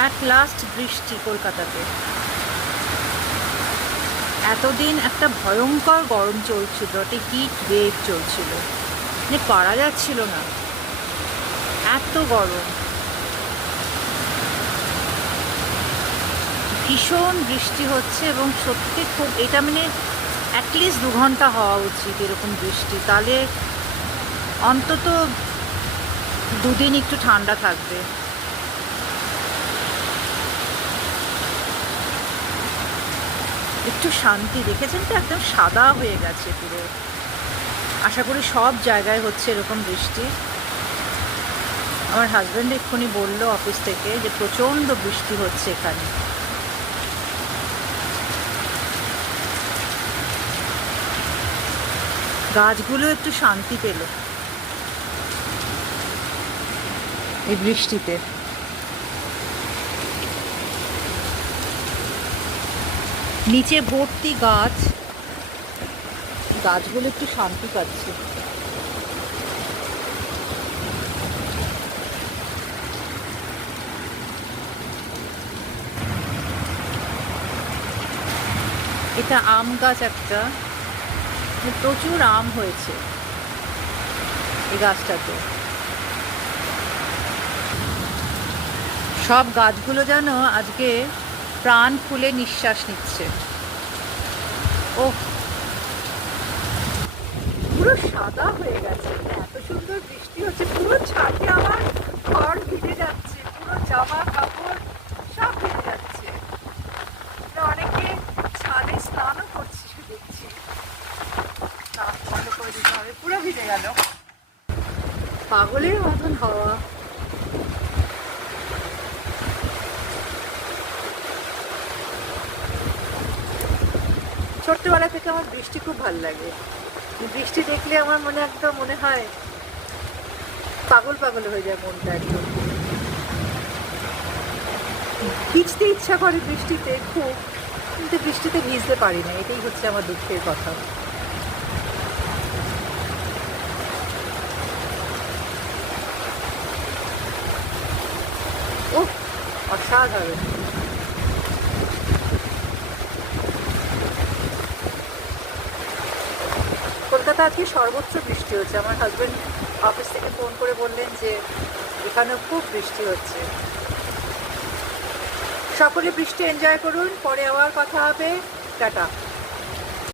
At last বৃষ্টি কলকাতাতে। এতদিন একটা ভয়ঙ্কর গরম চলছিল, একটা হিট ওয়েভ চলছিল, মানে পারা যাচ্ছিল না, এত গরম। ভীষণ বৃষ্টি হচ্ছে এবং সত্যি খুব, এটা মানে অ্যাটলিস্ট 2 ঘন্টা হওয়া উচিত এরকম বৃষ্টি, তাহলে অন্তত দুদিন একটু ঠান্ডা থাকবে। একটু শান্তি, দেখেছেন তো একদম সাদা হয়ে গেছে পুরো। আশা করি সব জায়গায় হচ্ছে এরকম বৃষ্টি। আমার হাজব্যান্ড এক্ষুনি বললো অফিস থেকে যে প্রচণ্ড বৃষ্টি হচ্ছে এখানে। গাছগুলো একটু শান্তি পেল এই বৃষ্টিতে। নিচে ভর্তি গাছ, গাছগুলো একটু শান্তি পাচ্ছে। এটা আম গাছ একটা, প্রচুর আম হয়েছে এই গাছটাতে। সব গাছগুলো যেন আজকে প্রাণ খুলে নিঃশ্বাস নিচ্ছে। ও পুরো সাদা হয়ে গেছে, এত সুন্দর বৃষ্টি হচ্ছে, পুরো ছাদে আমার ঘর ভিজে যাচ্ছে, পুরো জামা কাপড় সব ভিজে যাচ্ছে। অনেকে ছাদে স্নানও করছে দেখছি, স্নান বন্ধ করে দিতে হবে, পুরো ভিজে গেল। পাগলের মতন হাওয়া। ছোট্টবেলা থেকে আমার বৃষ্টি খুব ভালো লাগে। বৃষ্টি দেখলে আমার মনে একদম মনে হয় পাগল পাগল হয়ে যায় মনটা একদম। ভিজতে ইচ্ছা করে বৃষ্টিতে খুব, কিন্তু বৃষ্টিতে ভিজতে পারি না, এটাই হচ্ছে আমার দুঃখের কথা। ও অসাধারণ। কলকাতা আজকে সর্বোচ্চ বৃষ্টি হচ্ছে। আমার হাজব্যান্ড অফিস থেকে ফোন করে বললেন যে এখানেও খুব বৃষ্টি হচ্ছে। সকলে বৃষ্টি এনজয় করুন, পরে আবার কথা হবে, টাটা।